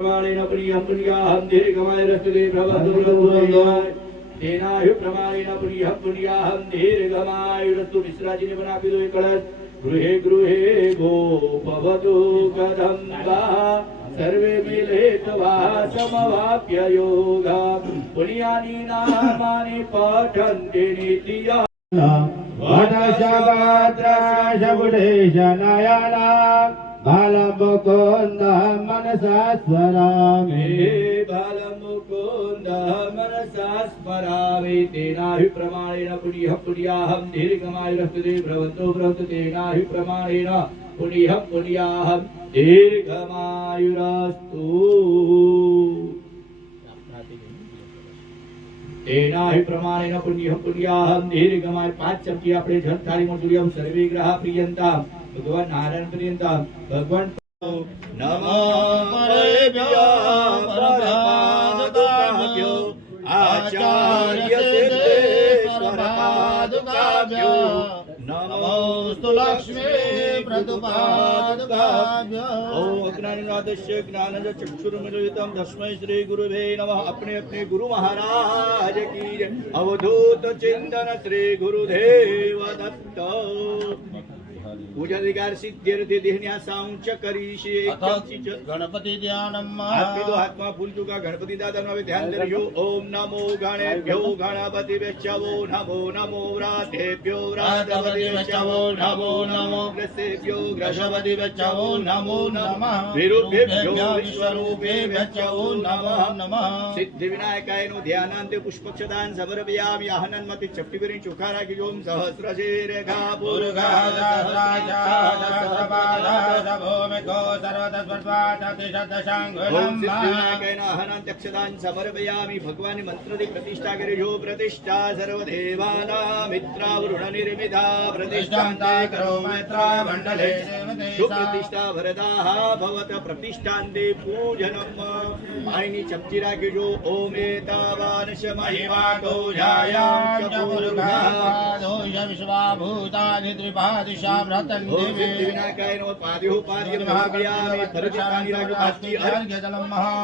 प्रमाणेन प्रियं पुण्याहं दीर्घमाय रस्तुते प्रबन्धुरस्तुते तेनायु प्रमाणेन प्रियं पुण्याहं दीर्घमाय रस्तु विश्राजिने बनापिदो कळस गृहे गृहे गोपवतु कदम्बा सर्वे मिलित्वा समवाप्य योगा पुण्यानि नामानि पठन्ति नित्यम् वटशगात्रशबुडेशनयना बालमुकुन्द मनसा स्मरामि बालमुकुन्द मनसा स्मरामि तेनाहि प्रमाणेन पुण्यः पुण्याहं दीर्घमायुरस्तुते भ्रवन्तु तेनाहि प्रमाणेन पुण्यः पुण्याहं दीर्घमायुरस्तु तेनाहि प्रमाणेन पुण्यः पुण्याहं दीर्घमाय 5 चमची આપણે જન થાળીમાં જોડિયા સર્વે ગ્રહ પ્રિયંતા ભગવાન નારાયણ પ્રિયંતા ભગવાન નમો પરેભ્યો પરપાદકાભ્યો આચાર્ય સિદ્ધેશ્વર પાદકાભ્યો नमोस्तु लक्ष्मी प्रतुपादकाभ्यो ओम अज्ञाननादस्य ज्ञानचक्षुर्मिलितं तस्मै श्री गुरुवे नमः। अपने अपने गुरु महाराज की जय। अवधूत चिंतन श्री गुरुदेव दत्त। पूजाधिकार सिद्ध्यर्थे देहन्यासांच करीषे गणपति ध्यानम आपके दो हाथ में फूल चुका गणपति दादा ने ध्यान धरियो। ओम नमो गणेभ्यो गणपतिभ्यो नमो नमो व्रातेभ्यो व्रातपतिभ्यो नमो नमो ग्रसेभ्यो ग्रसपतिभ्यो नमो नमः विरूपेभ्यो विश्वरूपेभ्यो नमो नमः। सिद्धिविनायकाय नो ध्यानान्ते पुष्पक्षदान समर्पयामि। आहनन्मति चप्पीवरी चोखा राखी ओम सहस्रशीर्घा पुरुघा समर्पयामि। भगवान मंत्र प्रतिष्ठा करो। प्रतिष्ठा सर्वदेवानां मित्रावरुण निर्मिता प्रतिष्ठा मंडले सुप्रतिष्ठा वरदाः भवत प्रतिष्ठान्ते पूजनम् आईनी चमची राखीजो। ओम एतावानश महिमातो ध्यायां च पुरुषाः विश्वाभूतानि त्रिपादिशा विनायकाय नमः। पाद्यो पाद्य महाव्यामि धरति राजु आस्ति अर्घ्य जलम महा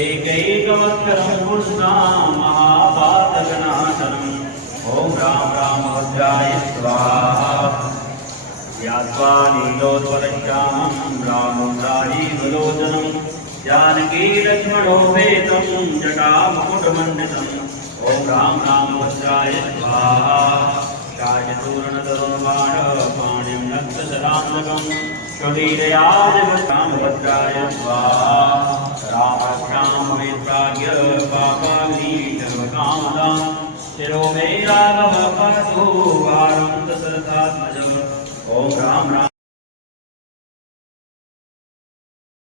एकैकमक्षरं पुष्णां महापातकनाशनम् ॐ राम राम भद्राय स्वाहा यात्वा नीलोत्पलश्यामं रामं राजीवलोचनं जानकी लक्ष्मणोपेतं जटामुकुटमण्डितम् ॐ राम राम भद्राय स्वाहा राजतोरणतरुणबाणपाणिं नक्तशरान्तकं स्वधीरयाजभद्राय स्वाहा रामश्यामवेत्राग्य पापाग्निशर्वकामदां शिरो मे राघव